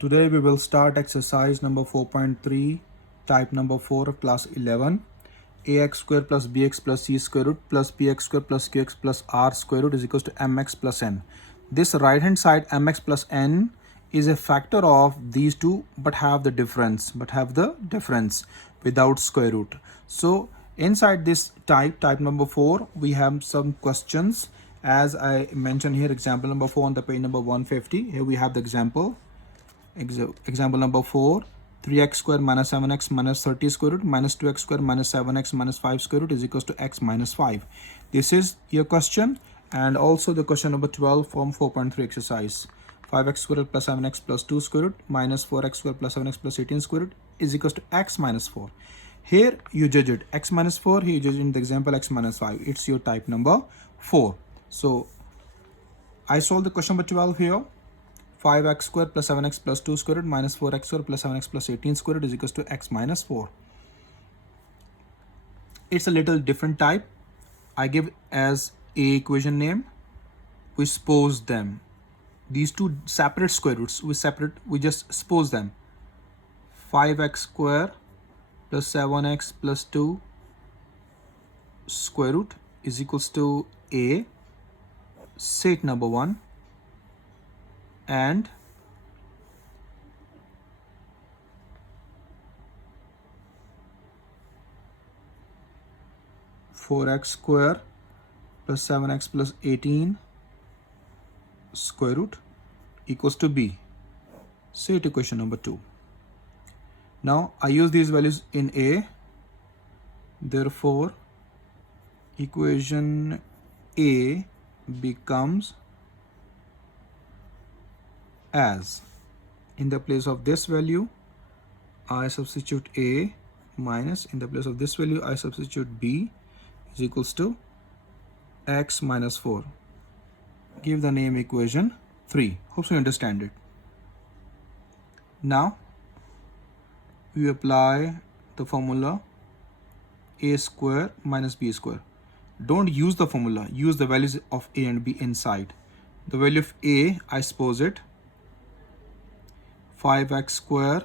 Today we will start exercise number 4.3, type number 4 of class 11. Ax square plus bx plus c square root plus px square plus qx plus r square root is equals to mx plus n. This right hand side mx plus n is a factor of these two but have the difference without square root. So inside this type number 4, we have some questions. As I mentioned here, example number 4 on the page number 150. Here we have the example. Example number 4, 3x square minus 7x minus 30 square root minus 2x square minus 7x minus 5 square root is equals to x minus 5. This is your question, and also the question number 12 from 4.3 exercise. 5x square plus 7x plus 2 square root minus 4x square plus 7x plus 18 square root is equals to x minus 4. Here you judge it x minus 4, here you judge in the example x minus 5. It's your type number 4. So I solve the question number 12 here. 5x square plus 7x plus 2 square root minus 4x square plus 7x plus 18 square root is equals to x minus 4. It's a little different type. I give as a equation name. We suppose them. These two separate square roots, we just suppose them. 5x square plus 7x plus 2 square root is equals to a, set number 1, and four x square plus 7x plus 18 square root equals to b. Set equation number 2. Now I use these values in a, therefore equation a becomes as, in the place of this value I substitute a, minus in the place of this value I substitute b, is equals to x minus 4. Give the name equation 3. Hope you understand it. Now we apply the formula a square minus b square. Don't use the formula, use the values of a and b inside. The value of a, I suppose it 5x square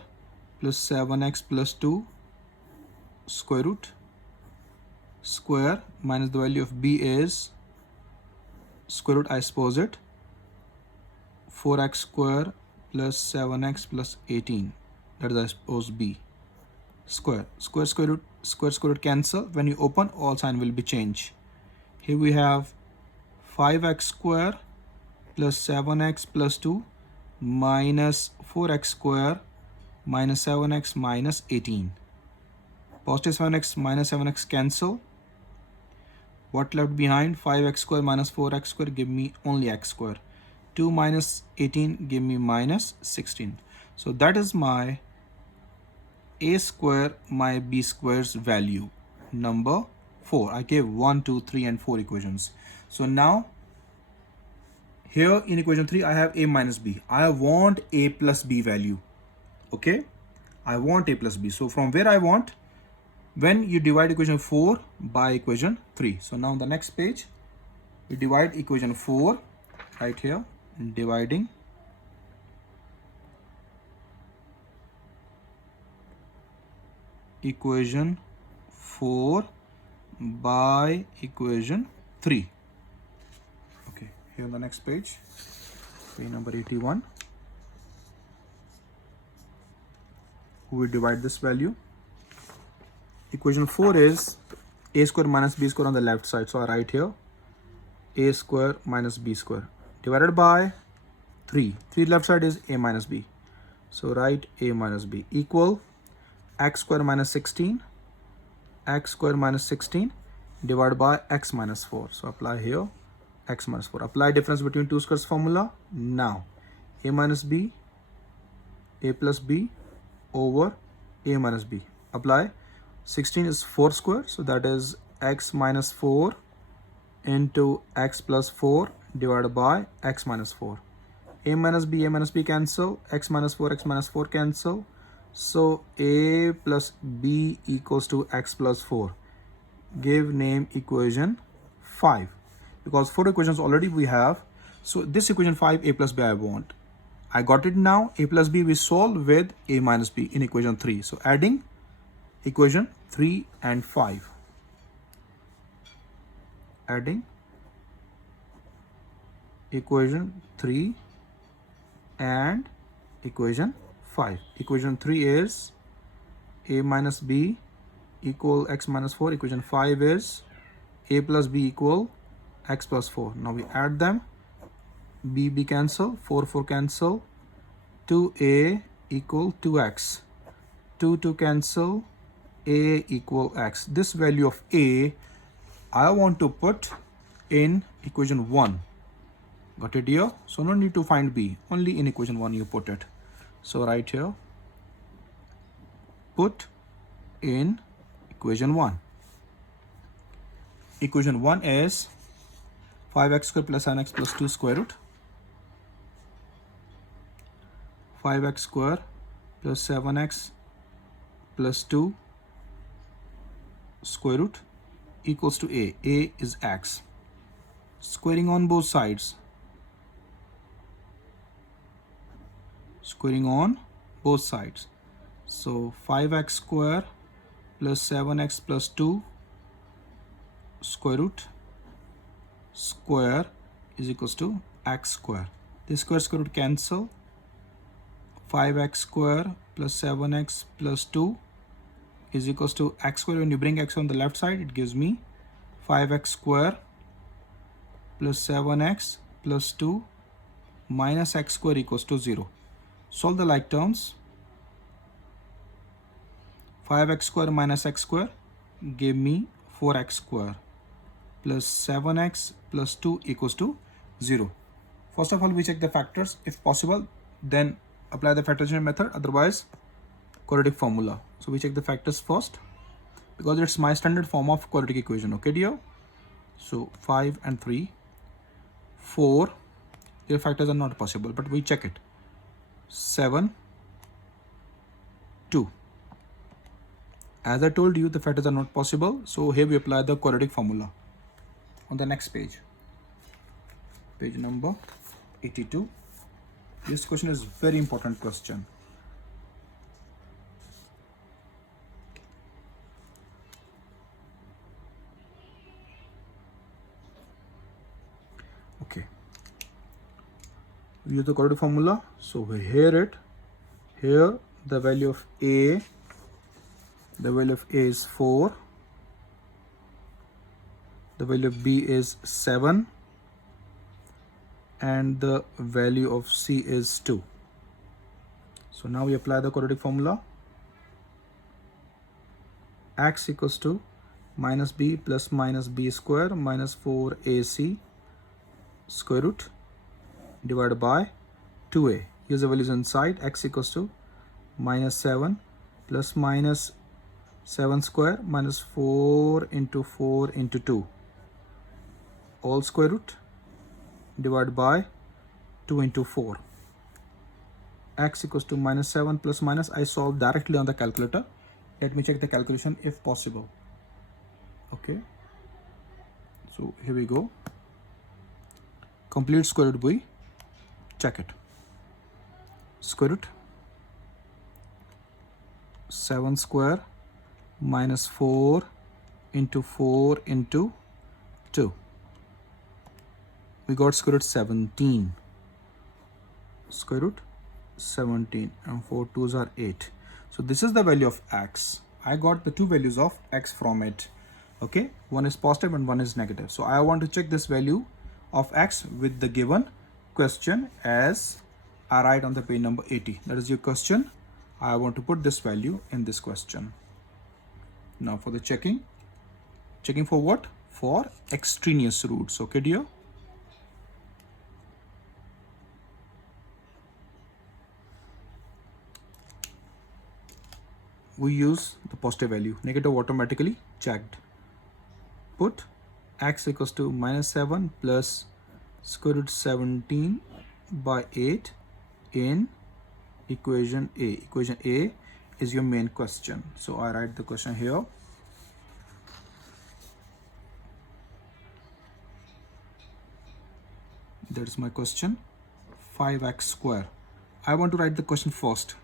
plus 7x plus 2 square root square minus the value of b is square root, I suppose it 4x square plus 7x plus 18, that is I suppose b, square root cancel. When you open, all sign will be changed. Here we have 5x square plus 7x plus 2 minus 4x square minus 7x minus 18. Positive 7x minus 7x cancel. What left behind? 5x square minus 4x square give me only x square. 2 minus 18 give me minus 16. So that is my a square, my b square's value, number 4. I gave 1, 2, 3 and 4 equations. So now here in equation 3 I have a minus b. I want a plus b value. Okay, I want a plus b. So from where I want, when you divide equation 4 by equation 3. So now on the next page we divide equation 4 right here, dividing equation 4 by equation 3. Okay, here on the next page number 81, we divide this value. Equation 4 is a square minus b square on the left side, so I write here a square minus b square divided by 3 left side is a minus b, so write a minus b equal x square minus 16 divided by x minus 4. So apply here x minus 4. Apply difference between two squares formula. Now a minus b, a plus b over a minus b. Apply 16 is 4 square, so that is x minus 4 into x plus 4 divided by x minus 4. A minus b cancel, x minus 4 cancel. So a plus b equals to x plus 4. Give name equation 5, because 4 equations already we have. So this equation 5, a plus b I want. I got it now. A plus b we solve with a minus b in equation 3. So adding equation 3 and 5. Adding equation 3 and equation 5. Equation 3 is a minus b equal x minus 4. Equation 5 is a plus b equal x plus 4. Now we add them. B cancel, 4 cancel, 2a equal 2x, 2 cancel, a equal x. This value of a I want to put in equation 1. Got it here? So no need to find b, only in equation 1 you put it. So right here, put in equation 1. Equation 1 is 5x square plus 9x plus 2 square root. 5x square plus 7x plus 2 square root equals to a. A is x. Squaring on both sides. Squaring on both sides. So 5x square plus 7x plus 2 square root square is equals to x square. This square root cancel. 5x square plus 7x plus 2 is equals to x square. When you bring x on the left side, it gives me 5x square plus 7x plus 2 minus x square equals to 0. Solve the like terms. 5x square minus x square give me 4x square plus 7x plus 2 equals to 0. First of all, we check the factors. If possible, then apply the factorization method. Otherwise, quadratic formula. So we check the factors first because it's my standard form of quadratic equation. Okay, dear? So 5 and 3, 4, their factors are not possible, but we check it. 7, 2. As I told you, the factors are not possible. So here we apply the quadratic formula. On the next page, page number 82. This question is very important question. Okay. We use the quadratic formula. So we hear it. Here the value of a, is 4. The value of b is 7. And the value of c is 2. So now we apply the quadratic formula. X equals to minus b plus minus b square minus 4ac square root divided by 2a. Use the values inside. X equals to minus 7 plus minus 7 square minus 4 into 2 all square root divided by 2 into 4. X equals to minus 7 plus minus. I solve directly on the calculator. Let me check the calculation if possible. Okay. So here we go. Complete square root we check it. Square root 7 square minus 4 into 4 into 2. We got square root 17. Square root 17 and 4 2s are 8. So this is the value of x. I got the two values of x from it. Okay, one is positive and one is negative. So I want to check this value of x with the given question as I write on the page number 80. That is your question. I want to put this value in this question. Now for the checking for what? For extraneous roots. Okay, dear? We use the positive value. Negative automatically checked. Put x equals to minus 7 plus square root 17 by 8 in equation A. Equation A is your main question. So I write the question here. That's my question. 5x square. I want to write the question first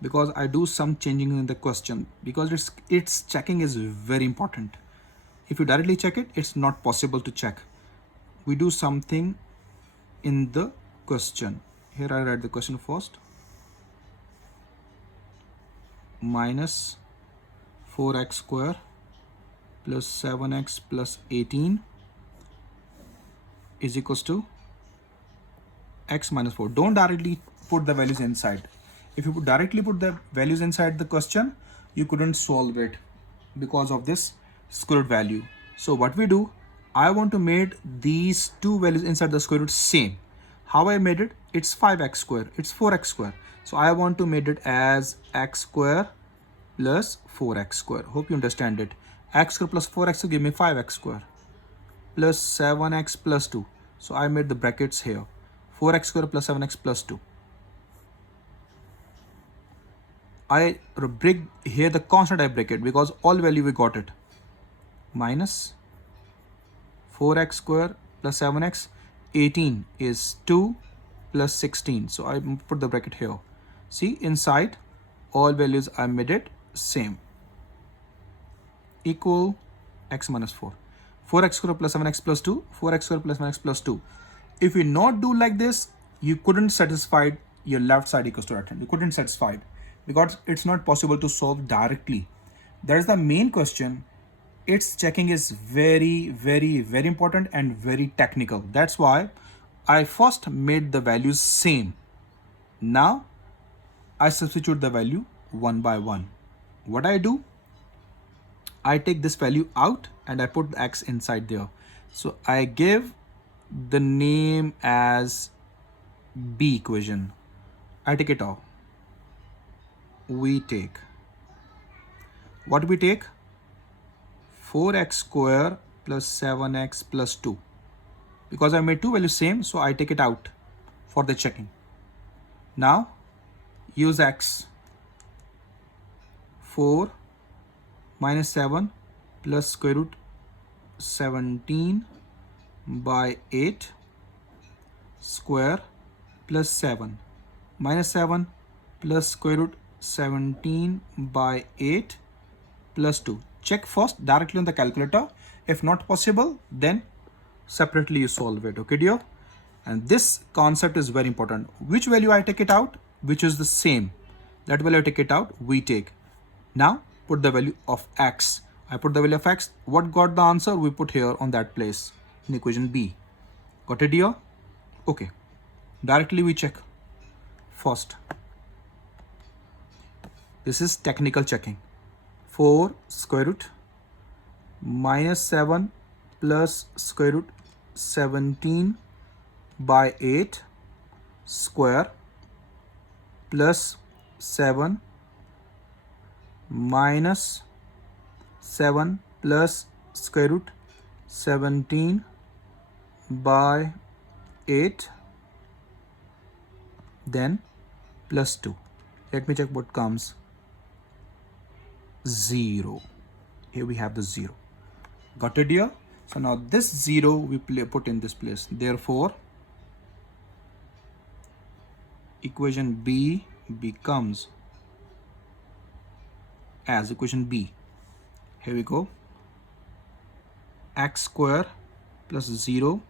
because I do some changing in the question because its checking is very important. If you directly check it, it's not possible to check. We do something in the question. Here I write the question first. Minus 4x square plus 7x plus 18 is equals to x minus 4. Don't directly put the values inside. If you directly put the values inside the question, you couldn't solve it because of this square root value. So what we do, I want to make these two values inside the square root same. How I made it? It's 5x square, it's 4x square. So I want to make it as x square plus 4x square. Hope you understand it. X square plus 4x will give me 5x square plus 7x plus 2. So I made the brackets here. 4x square plus 7x plus 2. I break here the constant, I break it because all value we got it. Minus 4x square plus 7x, 18 is 2 plus 16. So I put the bracket here. See, inside all values I made it same. Equal x minus 4. 4x square plus 7x plus 2, 4x square plus 7x plus 2. If you not do like this, you couldn't satisfy your left side equals to right hand. You couldn't satisfy it because it's not possible to solve directly. That is the main question. Its checking is very, very, very important and very technical. That's why I first made the values same. Now I substitute the value one by one. What I do, I take this value out and I put the x inside there. So I give the name as B equation. I take it off. We take, what we take? 4x square plus 7x plus 2. Because I made two values same, so I take it out for the checking. Now use x. 4 minus 7 plus square root 17 by 8 square plus 7 minus 7 plus square root 17 by 8 plus 2. Check first directly on the calculator. If not possible, then separately you solve it. Okay, dear? And this concept is very important. Which value I take it out? Which is the same. That value I take it out, we take. Now put the value of x. I put the value of x. What got the answer? We put here on that place in equation B. Got it, dear? Okay. Directly we check. First, this is technical checking. 4 square root minus 7 plus square root 17 by 8 square plus 7 minus 7 plus square root 17 by 8 then plus 2. Let me check what comes. 0. Here we have the 0. Got it, dear? So now this 0 we put in this place. Therefore, equation B becomes as equation B. Here we go. X square plus 0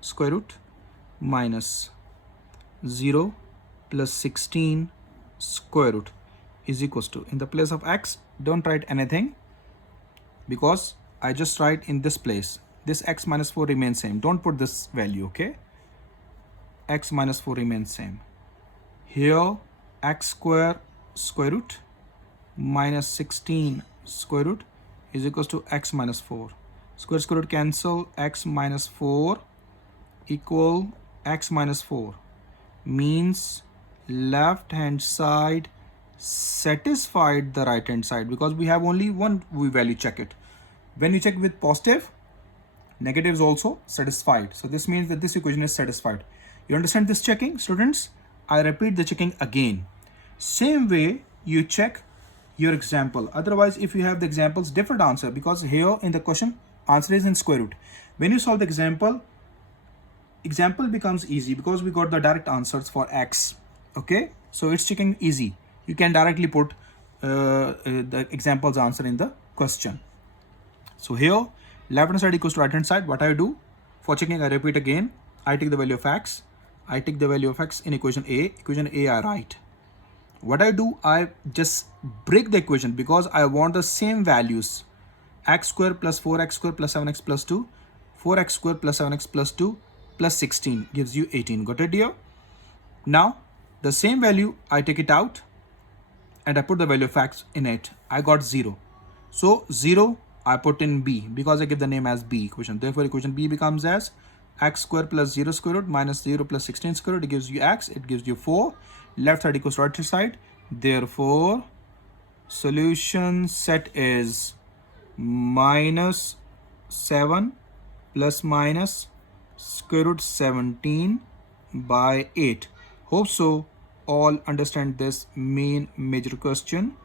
square root minus 0 plus 16 square root is equals to, in the place of x, don't write anything because I just write in this place. This x minus 4 remains same. Don't put this value, okay? X minus 4 remains same. Here x square square root minus 16 square root is equals to x minus 4. Square root cancel. X minus 4 equal x minus 4 means left hand side satisfied the right hand side because we have only one value. Check it. When you check with positive, negative is also satisfied. So this means that this equation is satisfied. You understand this checking, students? I repeat the checking again. Same way you check your example. Otherwise, if you have the examples, different answer because here in the question, answer is in square root. When you solve the example becomes easy because we got the direct answers for x. Okay, so it's checking easy. You can directly put the examples answer in the question. So here, left hand side equals to right hand side. What I do for checking, I repeat again. I take the value of x. I take the value of x in equation A. Equation A I write. What I do, I just break the equation because I want the same values. X square plus 4x square plus 7x plus 2. 4x square plus 7x plus 2 plus 16 gives you 18. Got it, dear? Now, the same value, I take it out and I put the value of x in it. I got 0. So 0 I put in B because I give the name as B equation. Therefore, equation B becomes as x square plus 0 square root minus 0 plus 16 square root. It gives you x. It gives you 4. Left side equals right side. Therefore, solution set is minus 7 plus minus square root 17 by 8. Hope so all understand this main major question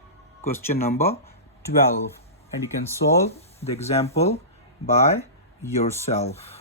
number 12, and you can solve the example by yourself.